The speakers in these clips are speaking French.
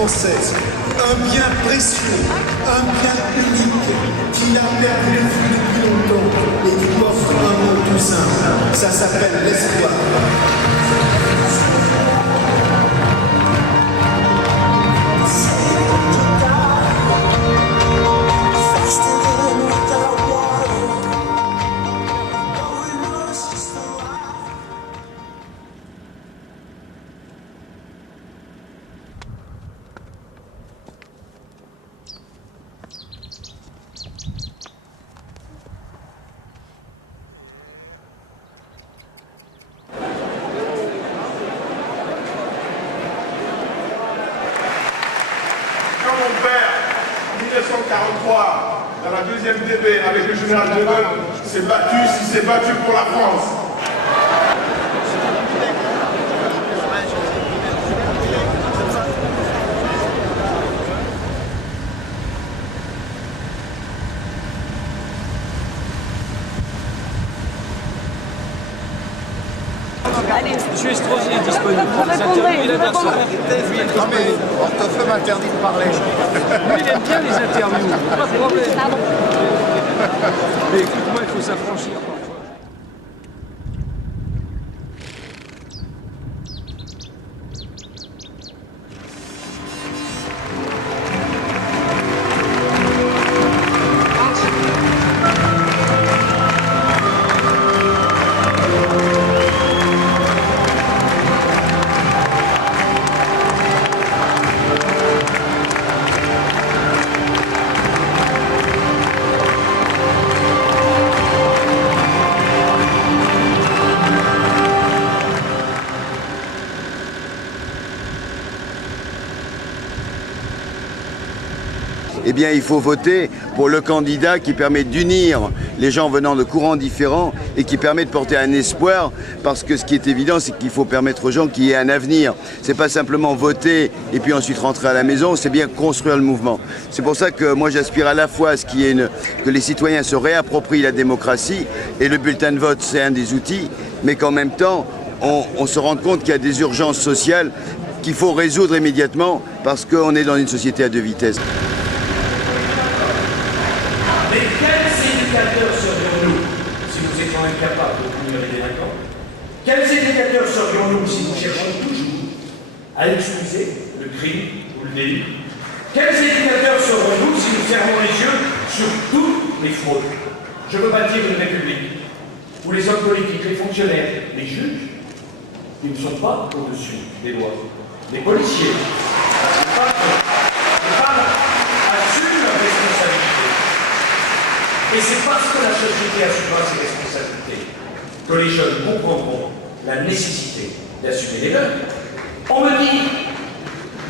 française, un bien précieux, un bien unique, qui n'a perdu de vue depuis longtemps et qui porte un mot tout simple. Ça s'appelle l'espoir. Mon père, en 1943, dans la deuxième DB avec le général de Gaulle, s'est battu pour la France. Allez. Monsieur Estrosi est disponible pour les interviews, il adore ça. Non mais portefeuille m'interdit de parler. Lui, il aime bien les interviews, pas de problème. Mais écoute-moi, il faut s'affranchir parfois. Eh bien, il faut voter pour le candidat qui permet d'unir les gens venant de courants différents et qui permet de porter un espoir, parce que ce qui est évident, c'est qu'il faut permettre aux gens qu'il y ait un avenir. C'est pas simplement voter et puis ensuite rentrer à la maison, c'est bien construire le mouvement. C'est pour ça que moi j'aspire à la fois à ce qu'il y ait que les citoyens se réapproprient la démocratie, et le bulletin de vote c'est un des outils, mais qu'en même temps on se rende compte qu'il y a des urgences sociales qu'il faut résoudre immédiatement, parce qu'on est dans une société à deux vitesses. Mais quels éducateurs serions-nous si nous étions incapables de punir les délinquants? Quels éducateurs serions-nous si nous cherchions toujours à excuser le crime ou le délit? Quels éducateurs serons-nous si nous fermons les yeux sur toutes les fraudes? Je veux bâtir une république où les hommes politiques, les fonctionnaires, les juges, ils ne sont pas au-dessus des lois. Les policiers, les femmes assument leurs responsabilités. Et c'est parce que la société assumera ses responsabilités que les jeunes comprendront la nécessité d'assumer les leurs. On me dit,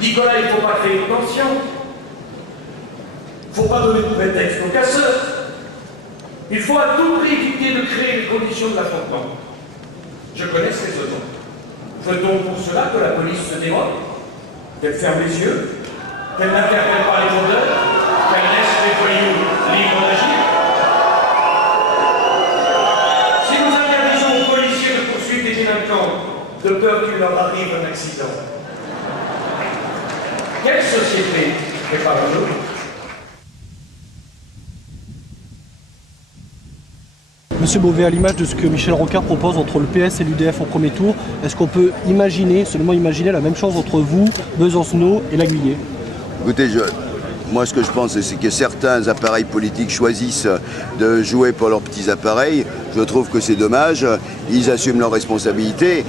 Nicolas, il ne faut pas créer une tension. Il ne faut pas donner de prétexte aux casseurs. Il faut à tout prix éviter de créer les conditions de l'affrontement. Je connais ces raisons. Veut-on pour cela que la police se dérobe, qu'elle ferme les yeux, qu'elle n'interpelle pas les vendeurs, qu'elle laisse les voyous libres d'agir? Si nous interdisons aux policiers de poursuivre des délinquants de peur qu'il leur arrive un accident, quelle société préparons-nous? Monsieur Beauvais, à l'image de ce que Michel Rocard propose entre le PS et l'UDF au premier tour, est-ce qu'on peut imaginer, seulement imaginer la même chose entre vous, Besancenot et l'Aguillet? Écoutez, moi ce que je pense, c'est que certains appareils politiques choisissent de jouer pour leurs petits appareils. Je trouve que c'est dommage. Ils assument leurs responsabilités.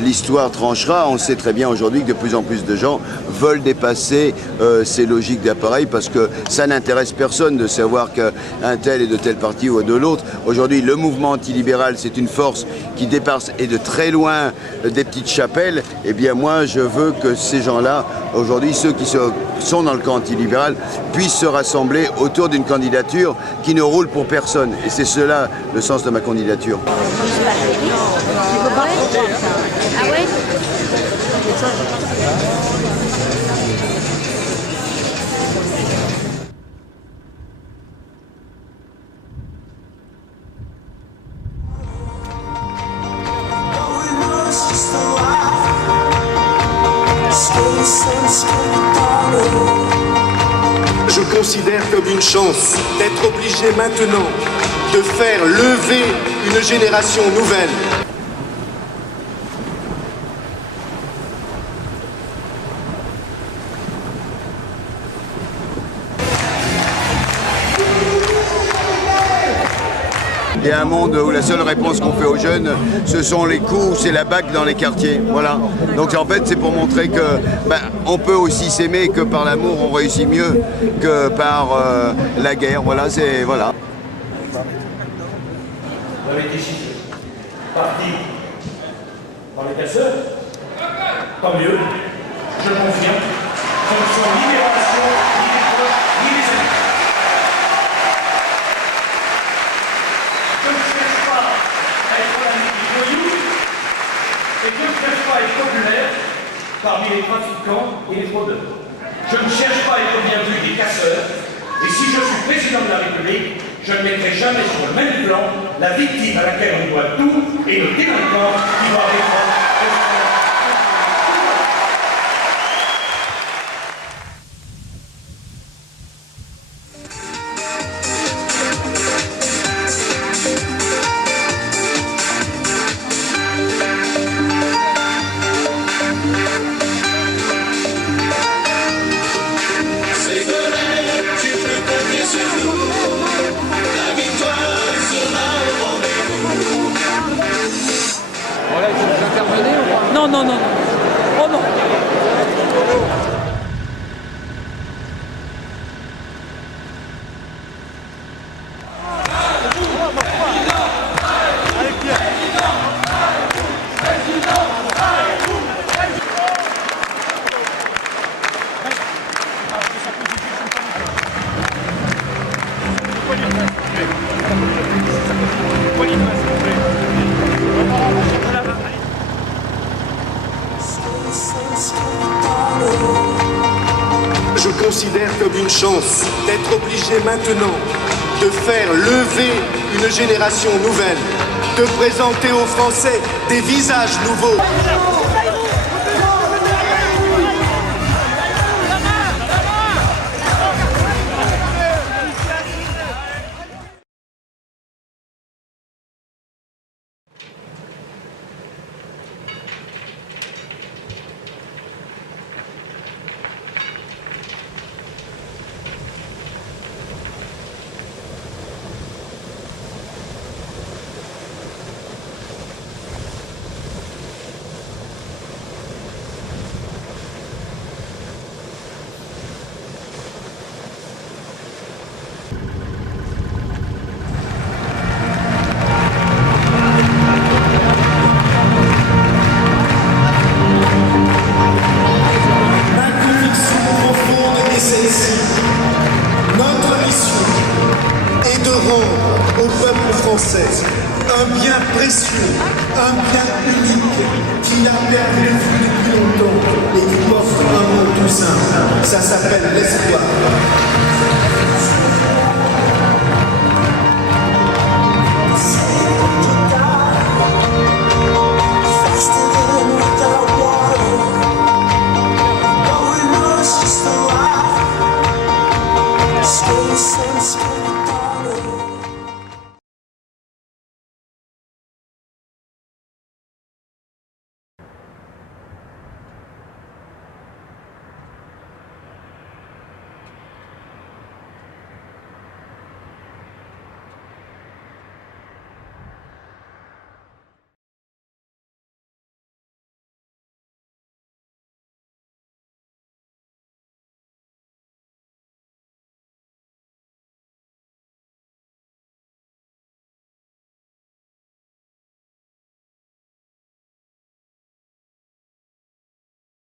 L'histoire tranchera. On sait très bien aujourd'hui que de plus en plus de gens veulent dépasser ces logiques d'appareils, parce que ça n'intéresse personne de savoir qu'un tel est de tel parti ou de l'autre. Aujourd'hui, le mouvement antilibéral, c'est une force qui dépasse et de très loin des petites chapelles. Eh bien moi, je veux que ces gens-là, aujourd'hui, ceux qui sont dans le camp antilibéral, puissent se rassembler autour d'une candidature qui ne roule pour personne. Et c'est cela le sens de ma candidature. Ah ouais? Stay so still. Je considère comme une chance d'être obligé maintenant de faire lever une génération nouvelle. Il y a un monde où la seule réponse qu'on fait aux jeunes, ce sont les coups, c'est la bague dans les quartiers. Voilà. Donc en fait, c'est pour montrer que on peut aussi s'aimer, que par l'amour, on réussit mieux que par la guerre. Voilà, c'est voilà. Vous avez décidé. Parti par les casseurs. Tant mieux. Je confirme. Ce ne sont ni les relations, ni les proches, ni les amis. Je ne cherche pas à être l'ami du voyou et je ne cherche pas à être populaire parmi les trafiquants et les fraudeurs. Je ne cherche pas à être bien vu des casseurs et si je suis président de la République, je ne mettrai jamais sur le même plan la victime à laquelle on doit tout et le délinquant qui doit répondre. Non, non, non. Oh non. Je considère comme une chance d'être obligé maintenant de faire lever une génération nouvelle, de présenter aux Français des visages nouveaux.